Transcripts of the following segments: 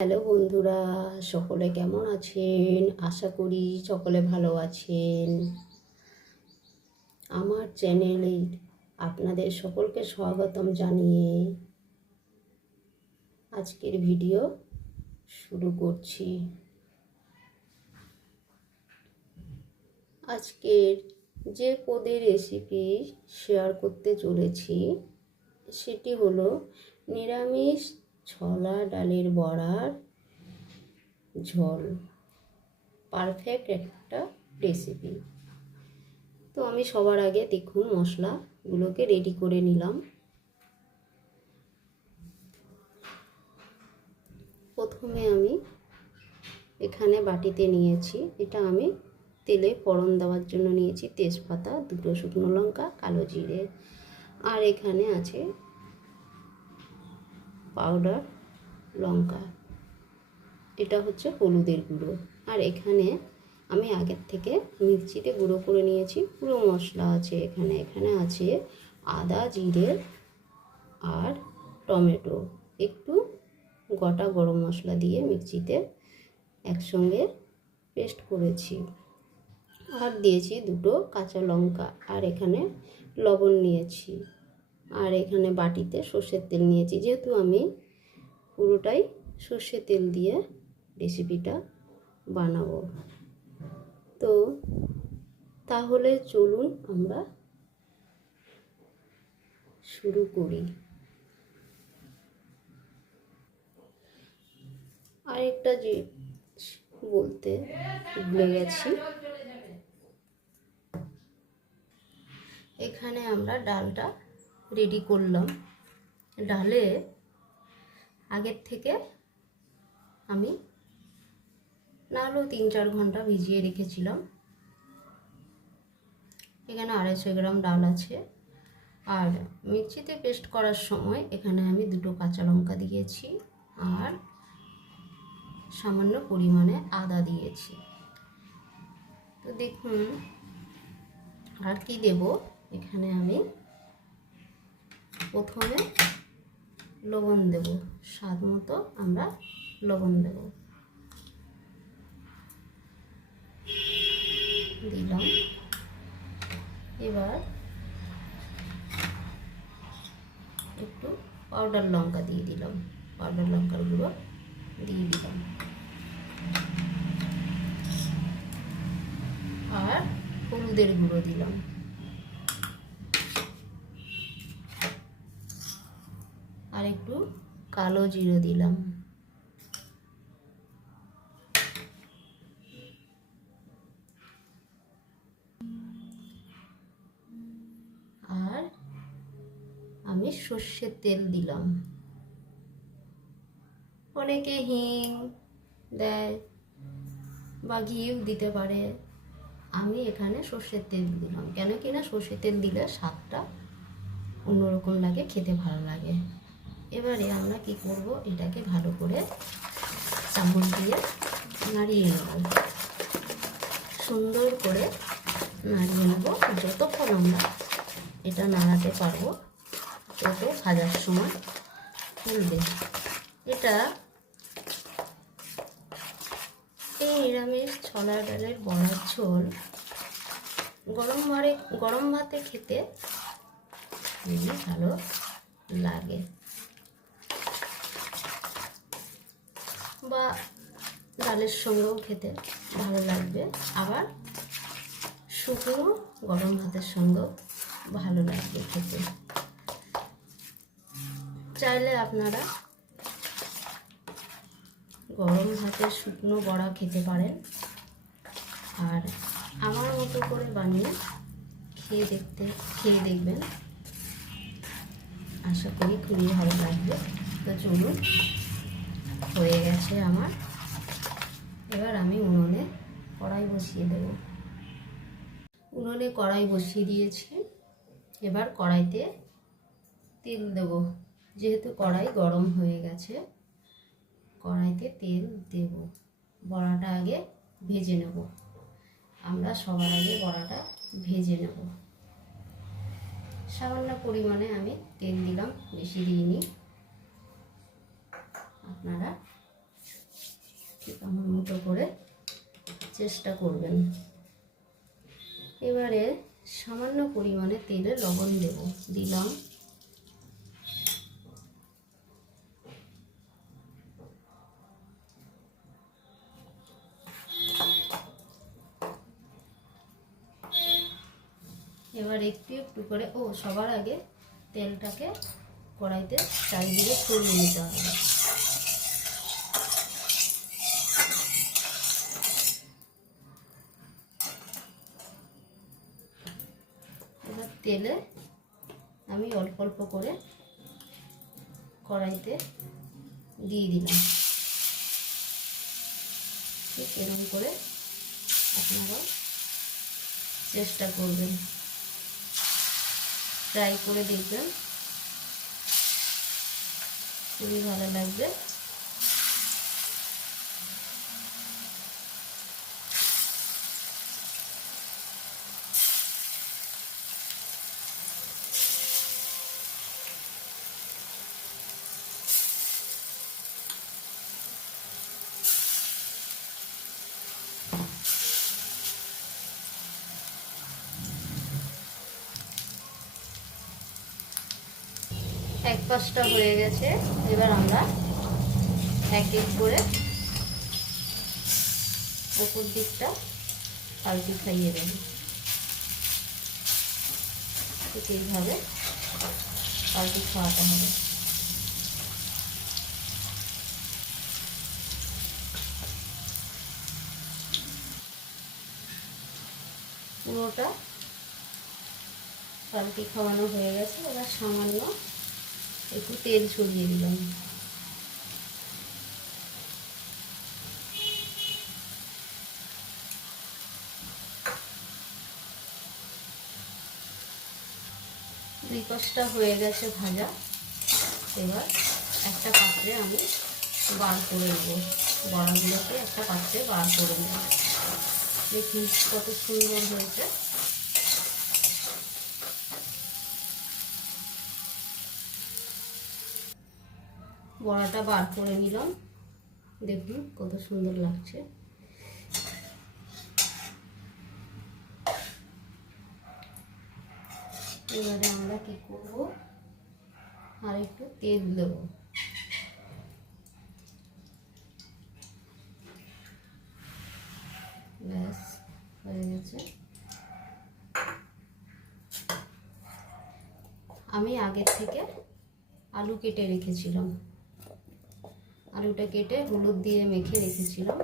Hello বন্ধুরা, সকলে কেমন আছেন? আশা করি সকলে ভালো আছেন। আমার চ্যানেলে আপনাদের সকলকে স্বাগতম জানিয়ে আজকের ভিডিও শুরু করছি। আজকের যে পদের রেসিপি শেয়ার করতে চলেছি সেটি হলো নিরামিষ ছোলা ডালের বড়ার ঝোল। পারফেক্ট একটা রেসিপি। তো আমি সবার আগে দেখুন মশলাগুলোকে রেডি করে নিলাম। প্রথমে আমি এখানে বাটিতে নিয়েছি, এটা আমি তেলে ফোড়ন দেওয়ার জন্য নিয়েছি তেজপাতা, দুটো শুকনো লঙ্কা, কালো জিরে, আর এখানে আছে পাউডার লঙ্কা, এটা হচ্ছে হলুদের গুঁড়ো, আর এখানে আমি আগের থেকে মিক্সিতে গুঁড়ো করে নিয়েছি পুরো মশলা আছে এখানে। এখানে আছে আদা, জিরে আর টমেটো, একটু গোটা গরম মশলা দিয়ে মিক্সিতে একসঙ্গে পেস্ট করেছি, আর দিয়েছি দুটো কাঁচা লঙ্কা, আর এখানে লবণ নিয়েছি, আর এখানে বাটিতে সর্ষের তেল নিয়েছি। যেহেতু আমি পুরোটাই সর্ষের তেল দিয়ে রেসিপিটা বানাবো, তো তাহলে চলুন আমরা শুরু করি। আরেকটা যে বলতে ভুলে গেছি, এখানে আমরা ডালটা রেডি করলাম। ডালে আগের থেকে আমি না হলেও 3-4 ঘন্টা ভিজিয়ে রেখেছিলাম। এখানে 250 গ্রাম ডাল আছে, আর মিক্সিতে পেস্ট করার সময় এখানে আমি দুটো কাঁচা লঙ্কা দিয়েছি আর সামান্য পরিমাণে আদা দিয়েছি। তো দেখুন আর কি দেব, এখানে আমি প্রথমে লবণ দেব, স্বাদ মতো আমরা লবণ দেব, দিলাম। এবার একটু পাউডার লঙ্কা দিয়ে দিলাম, পাউডার লঙ্কার গুঁড়ো দিয়ে দিলাম, আর হলুদের গুঁড়ো দিলাম, আর একটু কালো জিরে দিলাম, আর আমি সর্ষের তেল দিলাম। অনেকে হিং দেয় বা ঘিও দিতে পারে, আমি এখানে সর্ষের তেল দিলাম। কেন কিনা সর্ষের তেল দিলে স্বাদটা অন্যরকম লাগে, খেতে ভালো লাগে। এবারে আমরা কি করব, এটাকে ভালো করে চামচ দিয়ে নাড়িয়ে নেব, সুন্দর করে নাড়িয়ে নেব। যতক্ষণ আমরা এটা নাড়াতে পারবো তত ভাজার সময় ফুলবে। এটা এই নিরামিষ ছোলা ডালের বড়ার ঝোল গরম ভাতে খেতে খুবই ভালো লাগে, বা ডালের সঙ্গেও খেতে ভালো লাগবে, আবার শুকনো গরম ভাতের সঙ্গেও ভালো লাগবে খেতে। চাইলে আপনারা গরম ভাতে শুকনো বড়া খেতে পারেন, আর আমার মতো করে বানিয়ে খেয়ে দেখবেন, আশা করি খুবই ভালো লাগবে। তো চলুন, হয়ে গেছে আমার। এবার আমি উনুনে কড়াই বসিয়ে দেব। উনুনে কড়াই বসিয়ে দিয়েছি, এবার কড়াইতে তেল দেব। যেহেতু কড়াই গরম হয়ে গেছে, কড়াইতে তেল দেব। বড়াটা আগে ভেজে নেব, আমরা সবার আগে বড়াটা ভেজে নেব। সামান্য পরিমাণে আমি তেল দিলাম, বেশি দিইনি, আপনারা চেষ্টা করবেন। এবারে সামান্য পরিমাণে তেলে লবণ দিলাম। এবার একটু একটু করে সবার আগে তেলটাকে কড়াইতে চারিদিকে ছড়িয়ে নিতে হবে। এবার তেলে আমি অল্প অল্প করে কড়াইতে দিয়ে দিলাম। ঠিক এরকম করে আপনারাও চেষ্টা করবেন, ট্রাই করে দেখবেন, খুবই ভালো লাগবে। এক পাশটা হয়ে গেছে, এবার আমরা এক এক করে উপর দিকটা পাল্টি খাইয়ে দেব। ঠিক এইভাবে পাল্টি খাওয়াতে হবে। পুরোটা পাল্টি খাওয়ানো হয়ে গেছে। এবার সামান্য একটু তেল ছড়িয়ে দিলাম। দুই পাশটা হয়ে গেছে ভাজা। এবার একটা পাত্রে আমি বার করে নেব, বড়াগুলোকে একটা পাত্রে বার করে নেব। দেখুন কত সুন্দর হয়েছে। বড়াটা বার করে নিলাম, দেখুন কত সুন্দর লাগছে। এবারে আমরা কি করব, আর একটু তেল দেব। ব্যাস হয়ে গেছে। আমি আগের থেকে আলু কেটে রেখেছিলাম, আলুটা কেটে হলুদ দিয়ে মেখে রেখেছিলাম।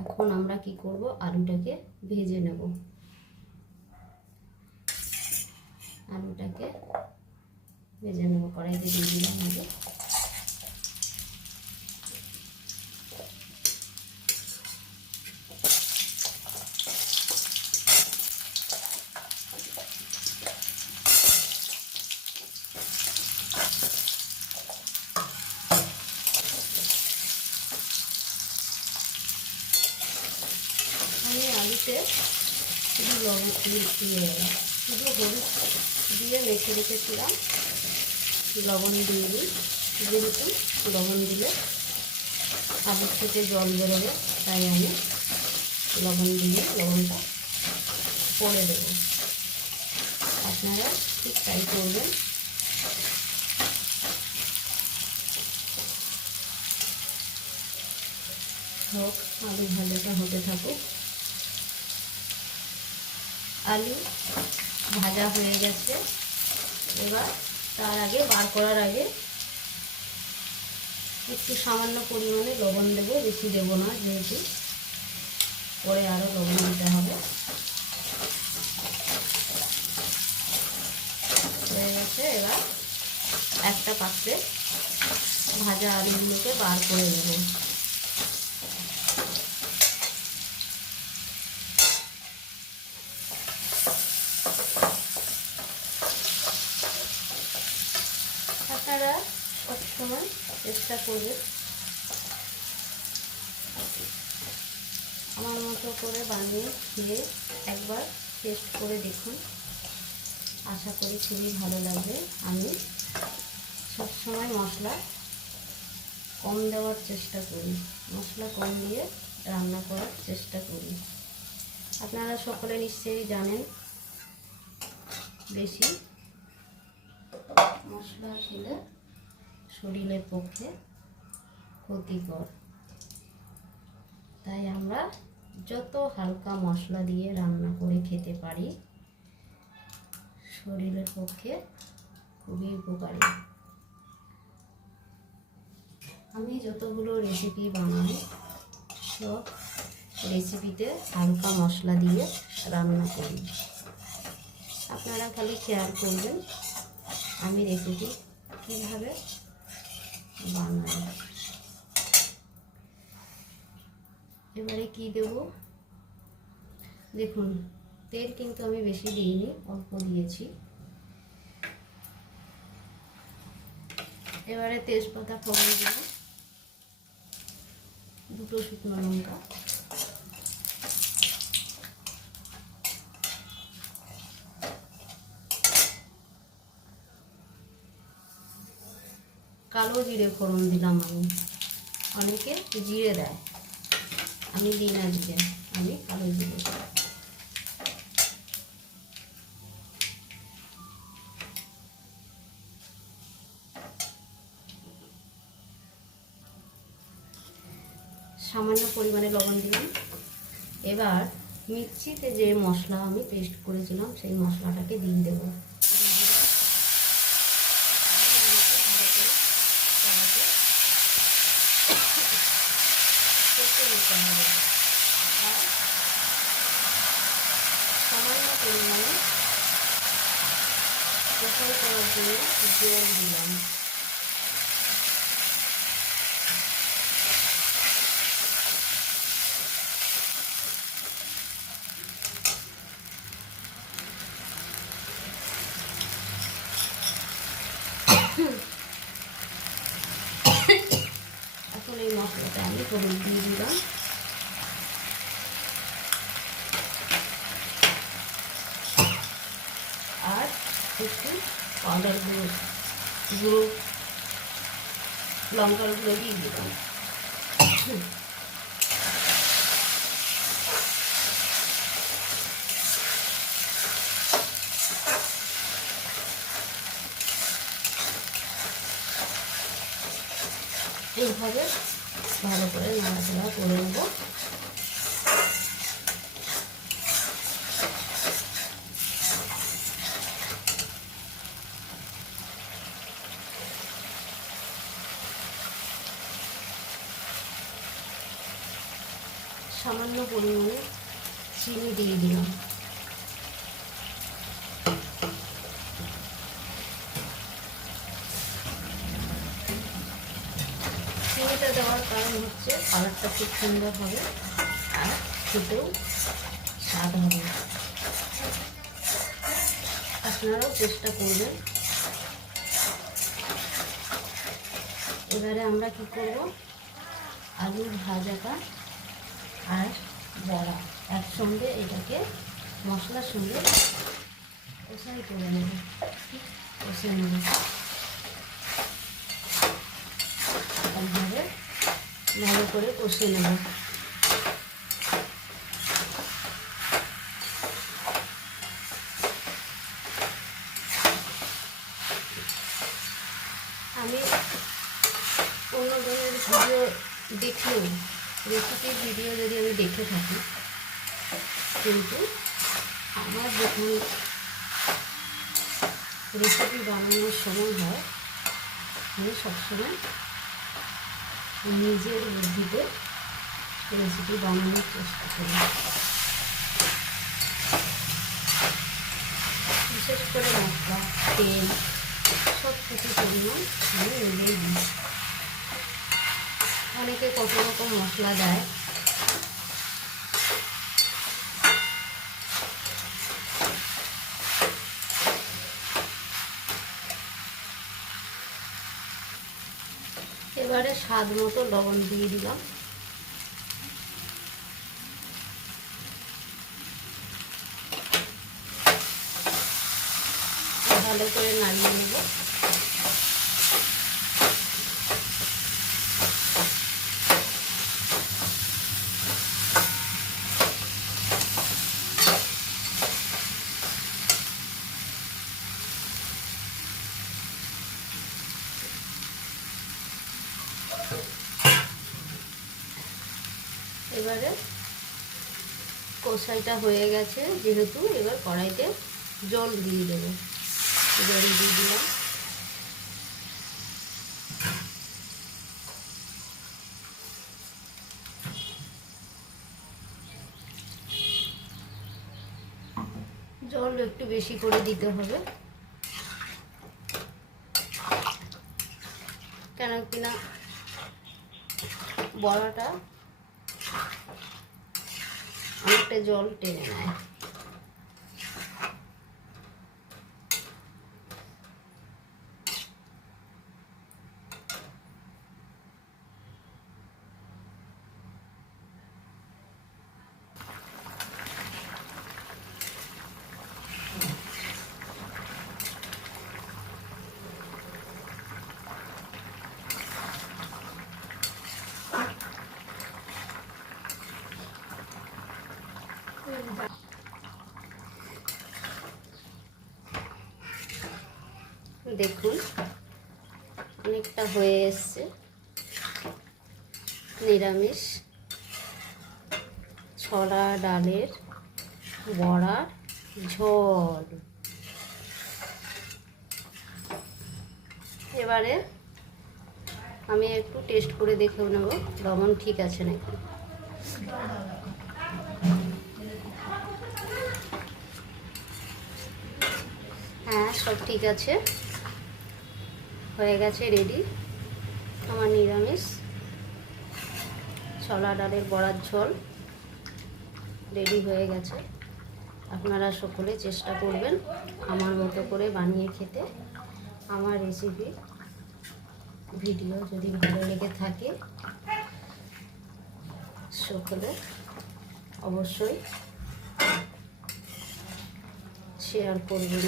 এখন আমরা কি করব, আলুটাকে ভেজে নেব। আলুটাকে ভেজে নেব, কড়াইতে দিয়ে দিলাম আগে। আমি আলুতে শুধু লবণ শুধু হলুদ দিয়ে মেখে রেখেছিলাম। লবণ দিয়ে দিই, যেহেতু লবণ দিলে আলুর থেকে জল বেরোবে, তাই আমি লবণ দিয়ে লবণটা পরে দেবো। আপনারা ঠিক তাই করবেন। হোক, আলু ভাজাটা হতে থাকুক। আলু ভাজা হয়ে গেছে। এবার তার আগে বার করার আগে একটু সামান্য পরিমাণে লবণ দেব, বেশি দেব না, যেহেতু পরে আরও লবণ দিতে হবে। হয়ে গেছে। এবার একটা পাত্রে ভাজা আলুগুলোকে বার করে নেব। আপনারা সবসময় চেষ্টা করবেন আমার মতো করে বানিয়ে খেয়ে একবার টেস্ট করে দেখুন। আশা করি খুবই ভালো লাগবে। আমি সবসময় মশলা কম দেওয়ার চেষ্টা করি, মশলা কম দিয়ে রান্না করার চেষ্টা করি। আপনারা সকলে নিশ্চয়ই জানেন বেশি মশলা খেলে শরীরের পক্ষে ক্ষতিকর, তাই আমরা যত হালকা মশলা দিয়ে রান্না করে খেতে পারি শরীরের পক্ষে খুবই উপকারী। আমি যতগুলো রেসিপি বানাই সব রেসিপিতে হালকা মশলা দিয়ে রান্না করি। আপনারা খালি খেয়াল করবেন আমি রেসিপি কীভাবে বানাই। এবারে কি দেব দেখুন, তেল কিন্তু আমি বেশি দিইনি, অল্প দিয়েছি। এবারে তেজপাতা ফোড়ন দেব, দুটো শুকনো লঙ্কা, কালো জিরে ফোড়ন দিলাম আমি। অনেকে জিরে দেয়, আমি দিই না জিরে, আমি কালো জিরে। সামান্য পরিমাণে লবণ দিলাম। এবার মিক্সিতে যে মশলা আমি পেস্ট করেছিলাম সেই মশলাটাকে দিয়ে দেব। সামান্য পরিমাণে কষাই করার জন্য জল দিলাম। এখন এই মশলাটা আমি হলুদ দিয়ে দিলাম, আর একটু পাউডার গুঁড়ো লঙ্কার গুঁড়ো দিয়ে দিলাম। এইভাবে ভালো করে নাড়াচাড়া করে নেব। সামান্য পরিমাণে চিনি দিয়ে দিলাম। চিনিটা দেওয়ার কারণ হচ্ছে কালারটা খুব সুন্দর হবে আর খেতেও স্বাদ হবে। আপনারাও চেষ্টা করবেন। এবারে আমরা কি করব, আলুর ভাজাটা আর বড়া একসঙ্গে এটাকে মশলার সঙ্গে কষাই করে নেব, কষে নেব। এইভাবে ভালো করে কষে নেব। আমি অন্যজনের ভিডিও দেখলেও রেসিপির ভিডিও যদি আমি দেখে থাকি, কিন্তু আমার যখন রেসিপি বানানোর সময় হয় আমি সবসময় নিজের বুদ্ধিতে রেসিপি বানানোর চেষ্টা করি। বিশেষ করে মশলা, তেল সব কিছু পরিমাণ আমি নিজেই দিই। অনেকে কত রকম মশলা দেয়, এবারে স্বাদ মতো লবণ দিয়ে দিলাম। ভালো করে নাড়িয়ে নেব। এবারে কষাইটা হয়ে গেছে যেহেতু, এবার কড়াইতে জল দিয়ে দেবো। জল দিয়ে দিলাম। জল একটু বেশি করে দিতে হবে, কেন কিনা বড়াটা অনেকটা জল টেনে নেয়। দেখুন অনেকটা হয়ে এসছে নিরামিষ ছড়া ডালের বড়ার ঝোল। এবারে আমি একটু টেস্ট করে দেখেও নেব লবণ ঠিক আছে নাকি। হ্যাঁ, সব ঠিক আছে, হয়ে গেছে, রেডি আমার নিরামিষ ছোলা ডালের বড়ার ঝোল রেডি হয়ে গেছে। আপনারা সকলে চেষ্টা করবেন আমার মতো করে বানিয়ে খেতে। আমার রেসিপি ভিডিও যদি ভালো লেগে থাকে সকলে অবশ্যই শেয়ার করবেন।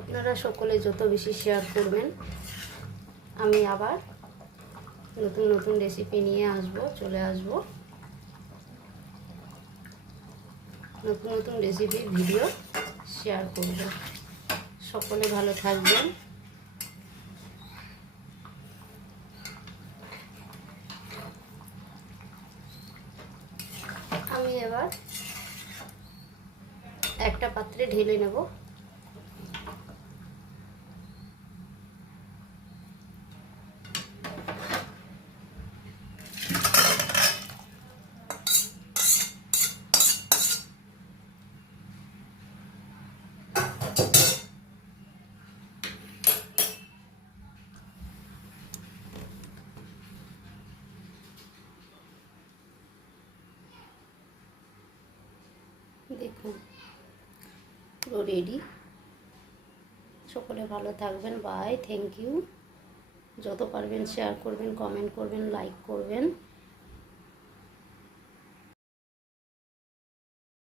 আপনারা সকলে যত বেশি শেয়ার করবেন আমি আবার নতুন নতুন রেসিপি নিয়ে চলে আসব। নতুন নতুন রেসিপি ভিডিও শেয়ার করব। সকলে ভালো থাকবেন। আমি এবার একটা পাত্রে ঢেলে নেব। দেখুন পুরো রেডি। সকলে ভালো থাকবেন। Bye, thank you. যত পারবেন শেয়ার করবেন, কমেন্ট করবেন, লাইক করবেন।